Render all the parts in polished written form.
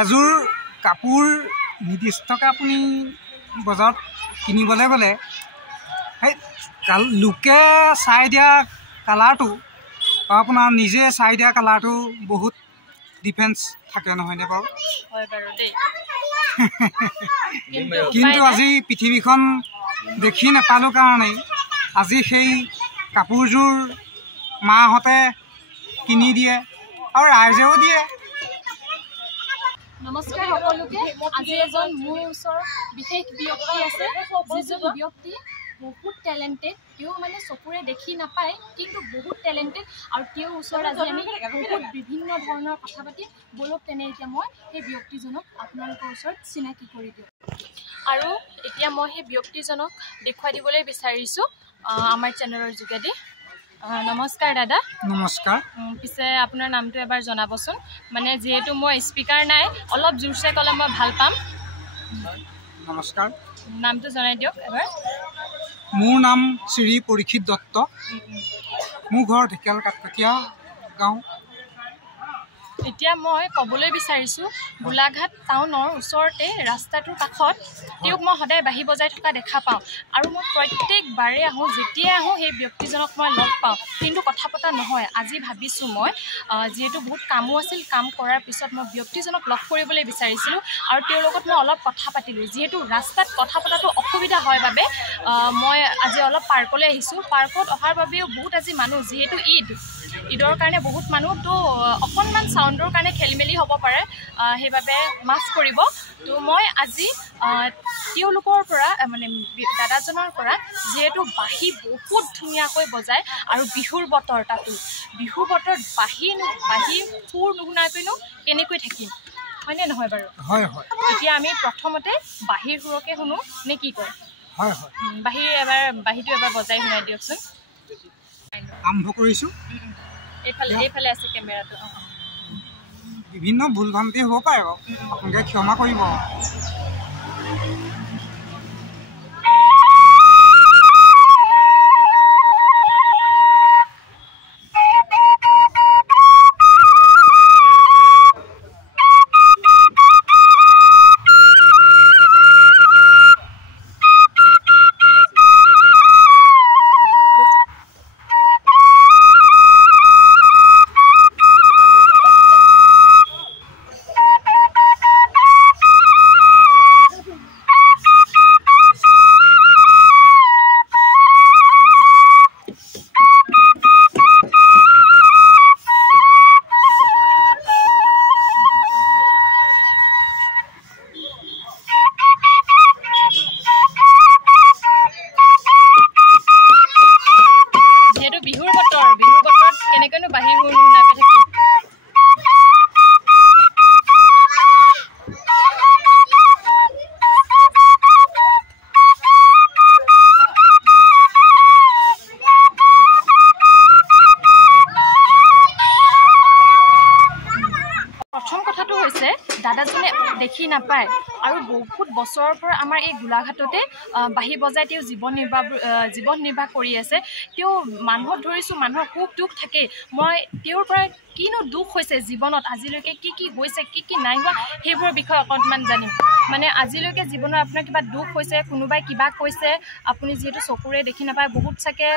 এযোৰ কাপোৰ নিৰ্দিষ্টকৈ আপুনি বজাৰত কিনিবলৈ গ'লে সেই লোকে চাই দিয়া কালাৰটো বা আপোনাৰ নিজে চাই দিয়া কালাৰটো বহুত ডিফাৰেঞ্চ থাকে নহয়নে বাৰু? হয় বাৰু দেই। কিন্তু আজি পৃথিৱীখন দেখি নাপালোঁ কাৰণেই আজি সেই কাপোৰযোৰ মাহঁতে কিনি দিয়ে আৰু ৰাইজেও দিয়ে। নমস্কাৰ সকলোকে। আজি এজন মোৰ ওচৰত বিশেষ ব্যক্তি আছে, যিজন ব্যক্তি বহুত টেলেণ্টেড। তেওঁ মানে চকুৰে দেখি নাপায় কিন্তু বহুত টেলেণ্টেড, আৰু তেওঁৰ ওচৰত আজি আমি বহুত বিভিন্ন ধৰণৰ কথা পাতি বলক তেনে এতিয়া মই সেই ব্যক্তিজনক আপোনালোকৰ ওচৰত চিনাকি কৰি দিওঁ। আৰু এতিয়া মই সেই ব্যক্তিজনক দেখুৱাই দিবলৈ বিচাৰিছোঁ আমাৰ চেনেলৰ যোগেদি। নমস্কাৰ দাদা। নমস্কাৰ। পিছে আপোনাৰ নামটো এবাৰ জনাবচোন, মানে যিহেতু মই স্পিকাৰ নাই অলপ জোৰছে ক'লে মই ভাল পাম। নমস্কাৰ। নামটো জনাই দিয়ক এবাৰ। মোৰ নাম শ্ৰী পৰীক্ষিত দত্ত। মোৰ ঘৰ ঢেকিয়াল কাটকটীয়া গাঁও। এতিয়া মই ক'বলৈ বিচাৰিছোঁ গোলাঘাট টাউনৰ ওচৰতে ৰাস্তাটোৰ কাষত তেওঁক মই সদায় বাঁহী বজাই থকা দেখা পাওঁ, আৰু মই প্ৰত্যেকবাৰে আহোঁ, যেতিয়াই আহোঁ সেই ব্যক্তিজনক মই লগ পাওঁ, কিন্তু কথা পতা নহয়। আজি ভাবিছোঁ মই যিহেতু বহুত কামো আছিল, কাম কৰাৰ পিছত মই ব্যক্তিজনক লগ কৰিবলৈ বিচাৰিছিলোঁ আৰু তেওঁৰ লগত মই অলপ কথা পাতিলোঁ। যিহেতু ৰাস্তাত কথা পতাটো অসুবিধা হয় বাবে মই আজি অলপ পাৰ্কলৈ আহিছোঁ। পাৰ্কত অহাৰ বাবেও বহুত আজি মানুহ, যিহেতু ঈদৰ কাৰণে বহুত মানুহ, তো অকণমান চাউণ্ডৰ কাৰণে খেলি মেলি হ'ব পাৰে, সেইবাবে মাফ কৰিব। তো মই আজি তেওঁলোকৰ পৰা মানে দাদাজনৰ পৰা, যিহেতু বাঁহী বহুত ধুনীয়াকৈ বজায় আৰু বিহুৰ বতৰ, তাতো বিহুৰ বতৰত বাঁহী সুৰ নুশুনাকৈনো কেনেকৈ থাকিম, হয়নে নহয় বাৰু? হয় হয়। এতিয়া আমি প্ৰথমতে বাঁহীৰ সুৰকে শুনো নে কি কয়? হয় হয়। বাঁহীটো এবাৰ বজাই শুনাই দিয়কচোন। আৰম্ভ কৰিছোঁ। এইফালে আছে কেমেৰাটো। বিভিন্ন ভুল ভ্ৰান্তি হ'ব পাৰে বাৰু, আপোনালোকে ক্ষমা কৰিব। বিহুৰ বতৰত কেনেকৈনো বাঁহীৰ সুৰ নুশুনাকৈ থাকিম। প্ৰথম কথাটো হৈছে দাদাজনে দেখি নাপায় আৰু বহুত বছৰৰ পৰা আমাৰ এই গোলাঘাটতে বাঁহী বজাই তেওঁ জীৱন নিৰ্বাহ কৰি আছে। তেওঁ মানুহক ধৰিছোঁ, মানুহৰ সুখ দুখ থাকে। মই তেওঁৰ পৰা কিনো দুখ হৈছে জীৱনত, আজিলৈকে কি হৈছে, কি নাই হোৱা, সেইবোৰৰ বিষয়ে অকণমান জানিম। মানে আজিলৈকে জীৱনত আপোনাৰ কিবা দুখ হৈছে, কোনোবাই কিবা কৈছে, আপুনি যিহেতু চকুৰে দেখি নাপায়, বহুত চাগে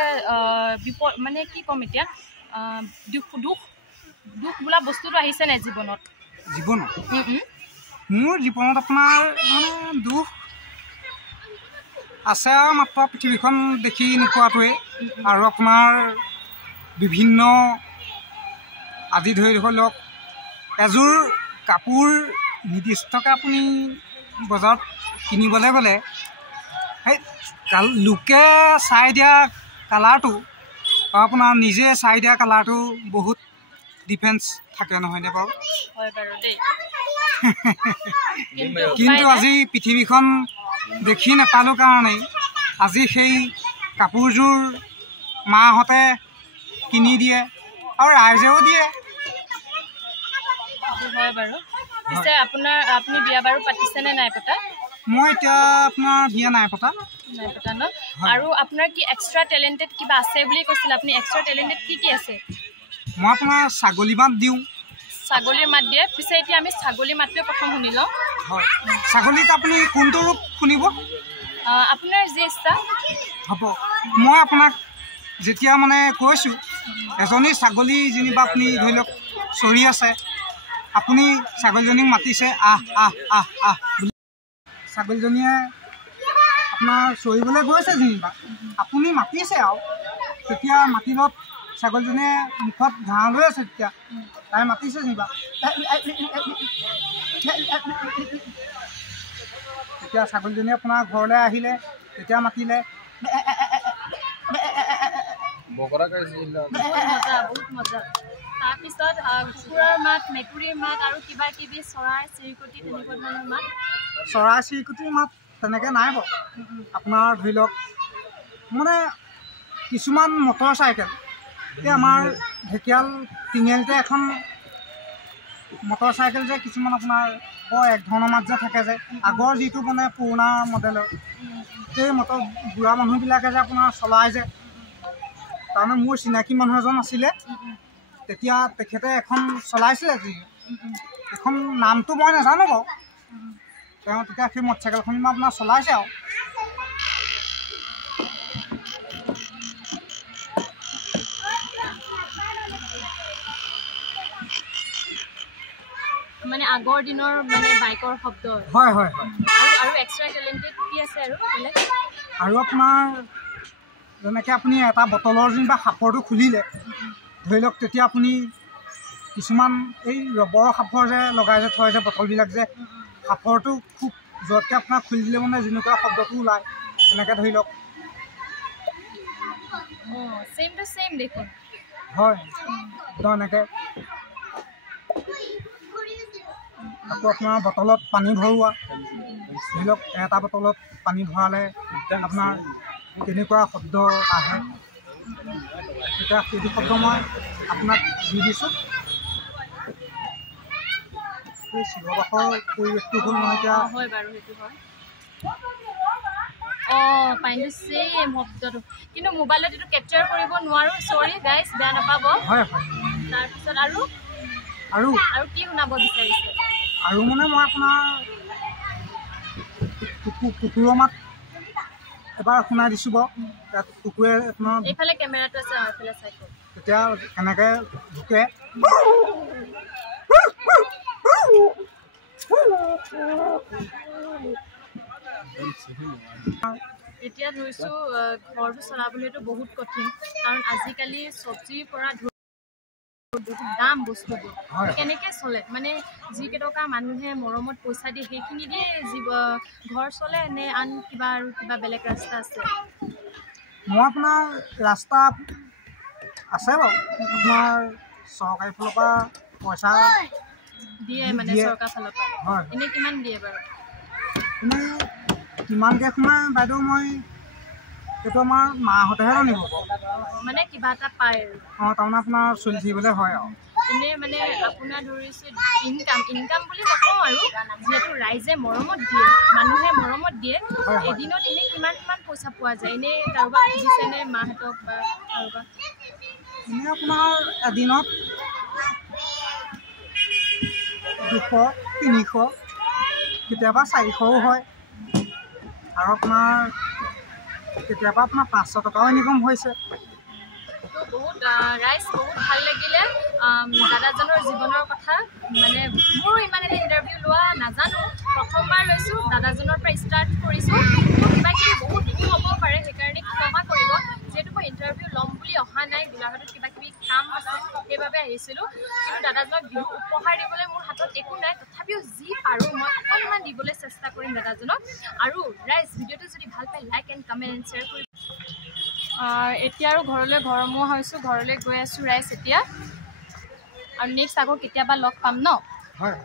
মানে কি ক'ম এতিয়া, দুখ বোলা বস্তুটো আহিছে নাই জীৱনত? মোৰ জীৱনত আপোনাৰ মানে দুখ আছে আৰু মাত্ৰ পৃথিৱীখন দেখি নোপোৱাটোৱে, আৰু আপোনাৰ বিভিন্ন আদি ধৰি লওক এযোৰ কাপোৰ নিৰ্দিষ্টকৈ আপুনি বজাৰত কিনিবলৈ গ'লে সেই লোকে চাই দিয়া কালাৰটো বা আপোনাৰ নিজে চাই দিয়া কালাৰটো বহুত ডিফাৰেঞ্চ থাকে নহয়নে বাৰু? হয় বাৰু দেই। কিন্তু আজি পৃথিৱীখন দেখি নাপালোঁ কাৰণেই আজি সেই কাপোৰযোৰ মাহঁতে কিনি দিয়ে আৰু ৰাইজেও দিয়ে। হয় বাৰু। পিছে আপুনি বিয়া বাৰু পাতিছেনে নাই পতা? মই এতিয়া আপোনাৰ বিয়া নাই পতা ন? আৰু আপোনাৰ কি এক্সট্ৰা টেলেণ্টেড কিবা আছে বুলি কৈছিলে, আপুনি এক্সট্ৰা টেলেণ্টেড কি আছে? মই আপোনাৰ ছাগলী বান্ধ দিওঁ। ছাগলীৰ মাত দিয়ে। পিছে এতিয়া আমি ছাগলী মাতটোৱে প্ৰথম শুনি লওঁ। হয়, ছাগলীত আপুনি কোনটো ৰূপ শুনিব? আপোনাৰ যি ইচ্ছা হ'ব। মই আপোনাক যেতিয়া মানে কৈছোঁ, এজনী ছাগলী যেনিবা আপুনি ধৰি লওক চৰি আছে, আপুনি ছাগলীজনীক মাতিছে আহ আহ আহ আহ বুলি। ছাগলীজনীয়ে আপোনাৰ চৰিবলৈ গৈছে যেনিবা, আপুনি মাতিছে আৰু তেতিয়া মাতিলত ছাগলীজনীয়ে মুখত ঘাঁহ লৈ আছে, তেতিয়া তাই মাতিছে যেনিবা, তেতিয়া ছাগলীজনী আপোনাৰ ঘৰলৈ আহিলে, তেতিয়া মাতিলে বহুত মজা। তাৰপিছত কুকুৰৰ মাত, মেকুৰীৰ মাত আৰু কিবা কিবি চৰাই চিৰিকটি তেনেকুৱা ধৰণৰ মাত। চৰাই চিৰিকটিৰ মাত তেনেকৈ নাই বাৰু। আপোনাৰ ধৰি লওক মানে কিছুমান মটৰ চাইকেল, এই আমাৰ ঢেকীয়াল তিনিআলিতে এখন মটৰ চাইকেল যে কিছুমান আপোনাৰ বৰ এক ধৰণৰ মাত যে থাকে যে, আগৰ যিটো মানে পুৰণা মডেলৰ, সেই মটৰ বুঢ়া মানুহবিলাকে যে আপোনাৰ চলাই যে, তাৰমানে মোৰ চিনাকি মানুহ এজন আছিলে, তেতিয়া তেখেতে এখন চলাইছিলে, এখন নামটো মই নাজানো বাৰু, তেওঁ তেতিয়া সেই মটৰচাইকেলখন আপোনাৰ চলাইছে আৰু। মানে আগৰ দিনৰ মানে বাইকৰ শব্দ। হয় হয় হয়। আৰু এক্সট্ৰা টেলেণ্টেড কি আছে আৰু বেলেগ? আৰু আপোনাৰ যেনেকৈ আপুনি এটা বটলৰ যেনিবা সাঁফৰটো খুলিলে, ধৰি লওক তেতিয়া আপুনি কিছুমান এই ৰবৰৰ সাঁফৰ যে লগাই যে থয় যে বটলবিলাক যে, সাঁফৰটো খুব য'তকৈ আপোনাৰ খুলি দিলে মানে যেনেকুৱা শব্দটো ওলায়, তেনেকৈ ধৰি লওক। ছেম টু ছেম দেখোন। হয়, এনেকৈ আকৌ আপোনাৰ বটলত পানী ভৰোৱা, ধৰি লওক এটা বটলত পানী ভৰালে আপোনাৰ কেনেকুৱা শব্দ আহে, তেতিয়া সেইটো শব্দ মই আপোনাক দি দিছোঁ। এই চিঞৰ-বাখৰ পৰিৱেশটো হ'ল নহয় এতিয়া। হয় বাৰু, সেইটো হয়। পানীটো ছেম শব্দটো, কিন্তু মোবাইলত এইটো কেপচাৰ কৰিব নোৱাৰোঁ, চৰি গাইজ, বেয়া নাপাব। হয় হয়। তাৰপিছত আৰু কি শুনাব বিচাৰিছে? আৰু মানে মই আপোনাৰ কুকুৰৰ মাত এবাৰ শুনাই দিছোঁ বাৰু। তাত কুকুৰে আপোনাৰ এইফালে কেমেৰাটো আছে, এইফালে চাই কওক। তেতিয়া কেনেকৈ ভুকে, এতিয়া ধৰিছোঁ ঘৰটো চলাবলৈতো বহুত কঠিন, কাৰণ আজিকালি চব্জিৰ পৰা দাম বস্তুবোৰ কেনেকৈ চলে, মানে যিকেইটকা মানুহে মৰমত পইচা দিয়ে সেইখিনি দিয়ে ঘৰ চলে নে আন কিবা আৰু কিবা বেলেগ ৰাস্তা আছে? মই আপোনাৰ ৰাস্তা আছে বাৰু, আপোনাৰ চৰকাৰী ফালৰ পৰা পইচা দিয়ে, মানে চৰকাৰ ফালৰ পৰা। হয়। এনেই কিমান দিয়ে বাৰু? এনেই কিমানকৈ সোমাই বাইদেউ, মই সেইটো আমাৰ মাহঁতেহে জানিব। মানে কিবা এটা পায় আৰু। তাৰমানে আপোনাৰ চলি থাকিবলৈ হয় আৰু। এনেই মানে আপোনাৰ ধৰিছোঁ ইনকাম বুলি নকওঁ আৰু, যিহেতু ৰাইজে মৰমত দিয়ে, মানুহে মৰমত দিয়ে, এদিনত এনেই কিমান পইচা পোৱা যায়? এনেই কাৰোবাক দিছেনে মাহঁতক বা কাৰোবাক? এনেই আপোনাৰ এদিনত 200, 300, কেতিয়াবা 400ও হয়, আৰু আপোনাৰ কেতিয়াবা আপোনাৰ 500 টকাও ইনকম হৈছে। বহুত ৰাইজ, বহুত ভাল লাগিলে দাদাজনৰ জীৱনৰ কথা। মানে মোৰ ইমান এটা ইণ্টাৰভিউ লোৱা নাজানো, প্ৰথমবাৰ লৈছোঁ, দাদাজনৰ পৰা ষ্টাৰ্ট কৰিছোঁ। কিবা কিবি বহুত ভুল হ'ব পাৰে, সেইকাৰণে ক্ষমা কৰিব। যিহেতু মই ইণ্টাৰভিউ ল'ম বুলি অহা নাই, গোলাঘাটত কিবা কিবি কাম আছে, সেইবাবে আহিছিলোঁ। কিন্তু দাদাজনক বিহু উপহাৰ দিবলৈ মোৰ হাতত একো নাই, তথাপিও যি পাৰোঁ মই অকণমান দিবলৈ চেষ্টা কৰিম দাদাজনক। আৰু ৰাইজ, ভিডিঅ'টো যদি ভাল পায় like and comment and share কৰিব। এতিয়া আৰু ঘৰমুৱা হৈছোঁ, ঘৰলৈ গৈ আছোঁ ৰাইজ এতিয়া। আৰু নেক্সট আকৌ কেতিয়াবা লগ পাম ন? হয়।